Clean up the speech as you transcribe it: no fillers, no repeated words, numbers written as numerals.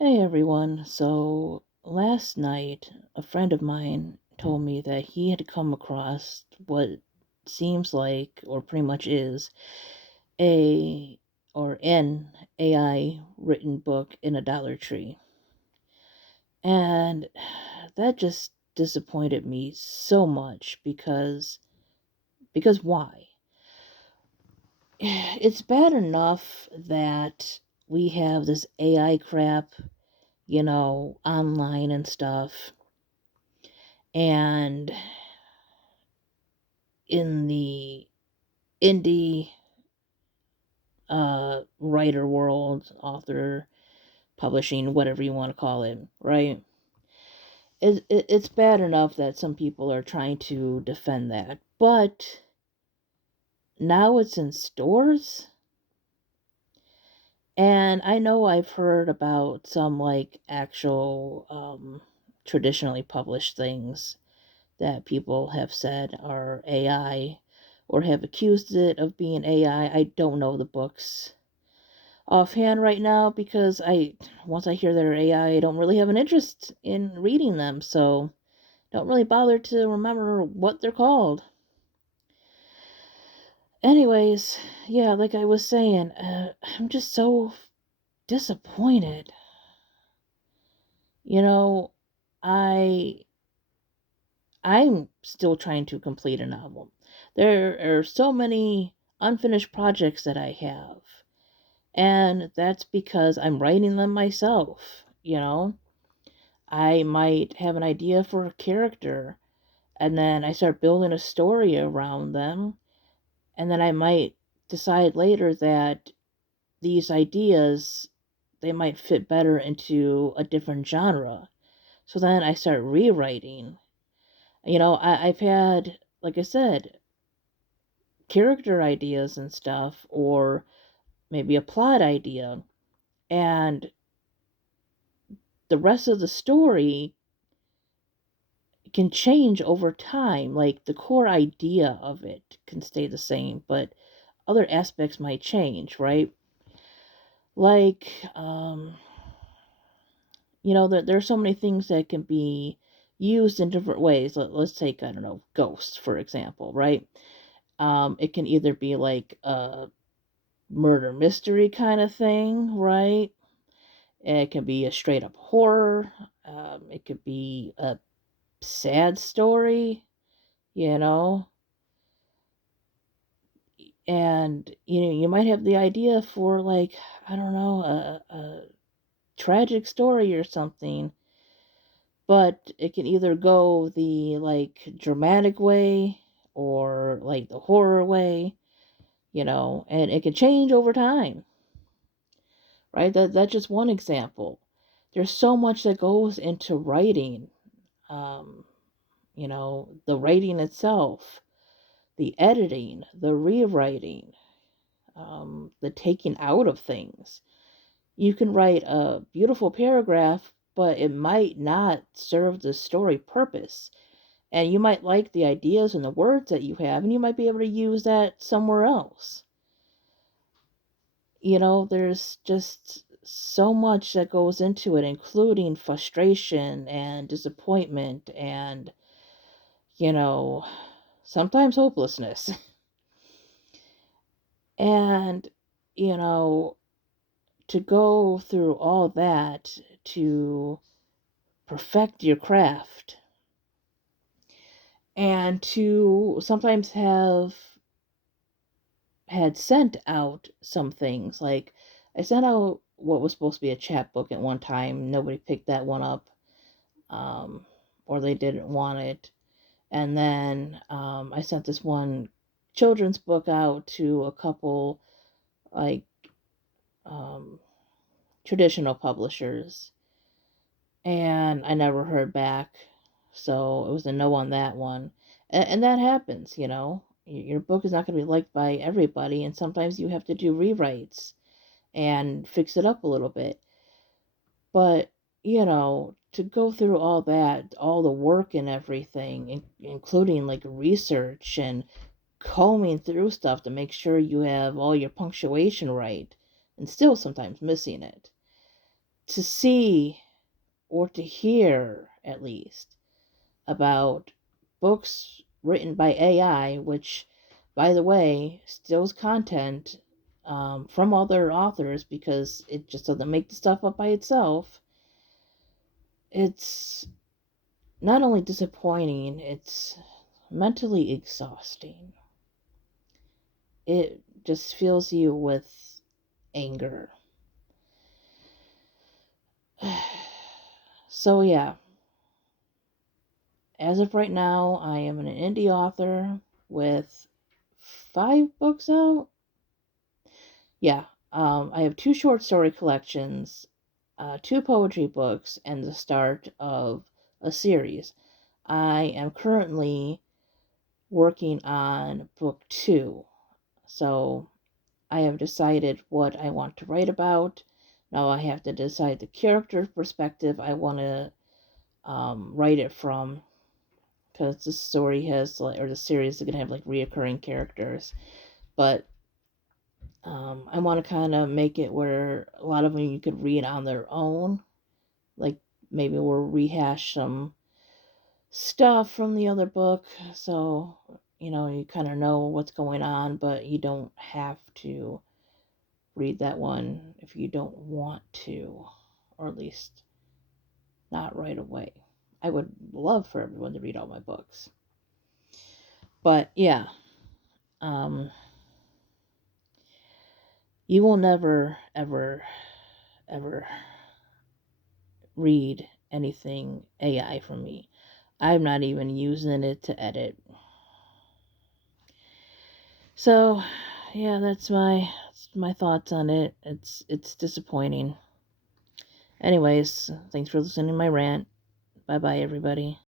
Hey everyone. So last night, a friend of mine told me that he had come across what seems like, or pretty much is, a or an AI written book in a Dollar Tree. And that just disappointed me so much because why? It's bad enough that we have this AI crap, online and stuff. And in the indie writer world, author, publishing, whatever you want to call it, right? It's bad enough that some people are trying to defend that, but now it's in stores. And I know I've heard about some like actual traditionally published things that people have said are AI or have accused it of being AI. I don't know the books offhand right now because I once I hear they're AI, I don't really have an interest in reading them, so don't really bother to remember what they're called. Anyways, yeah, like I was saying, I'm just so disappointed. You know, I I'm still trying to complete a novel. There are so many unfinished projects that I have, and that's because I'm writing them myself. I might have an idea for a character, and then I start building a story around them, and then I might decide later that these ideas they might fit better into a different genre. So then I start rewriting. I've had, like I said, character ideas and stuff, or maybe a plot idea, and the rest of the story can change over time. Like the core idea of it can stay the same, but other aspects might change, right? Like, there are so many things that can be used in different ways. Let's take, I don't know, ghosts, for example, right? It can either be like a murder mystery kind of thing, right? It can be a straight up horror. It could be a sad story, you know, and you might have the idea for like, I don't know, a tragic story or something, but it can either go the like dramatic way or like the horror way, and it can change over time, right? That's just one example. There's so much that goes into writing. um the writing itself, the editing, the rewriting, the taking out of things. You can write a beautiful paragraph, but it might not serve the story purpose. And you might like the ideas and the words that you have, and you might be able to use that somewhere else. There's just so much that goes into it, including frustration and disappointment and, you know, sometimes hopelessness. And, you know, to go through all that to perfect your craft and to sometimes have had sent out some things. Like, I sent out what was supposed to be a chapbook at one time. Nobody picked that one up, um, or they didn't want it. And then I sent this one children's book out to a couple, like, um, traditional publishers, and I never heard back. So it was a no on that one. And that happens. Your book is not going to be liked by everybody, and sometimes you have to do rewrites and fix it up a little bit. But, to go through all that, all the work and everything, including like research and combing through stuff to make sure you have all your punctuation right, and still sometimes missing it. to see or to hear, at least, about books written by AI, which, by the way, steals content from other authors because it just doesn't make the stuff up by itself. It's not only disappointing, it's mentally exhausting. It just fills you with anger. So, yeah, as of right now, I am an indie author with 5 books out. Yeah, I have 2 short story collections, 2 poetry books, and the start of a series. I am currently working on book 2. So I have decided what I want to write about. Now I have to decide the character perspective I want to write it from, because the story has like, or the series is gonna have like reoccurring characters. But I want to kind of make it where a lot of them you could read on their own. Like maybe we'll rehash some stuff from the other book, so you kind of know what's going on, but you don't have to read that one if you don't want to, or at least not right away. I would love for everyone to read all my books. But yeah, um, you will never, ever, ever read anything AI from me. I'm not even using it to edit. So, yeah, that's my thoughts on it. It's disappointing. Anyways, thanks for listening to my rant. Bye bye, everybody.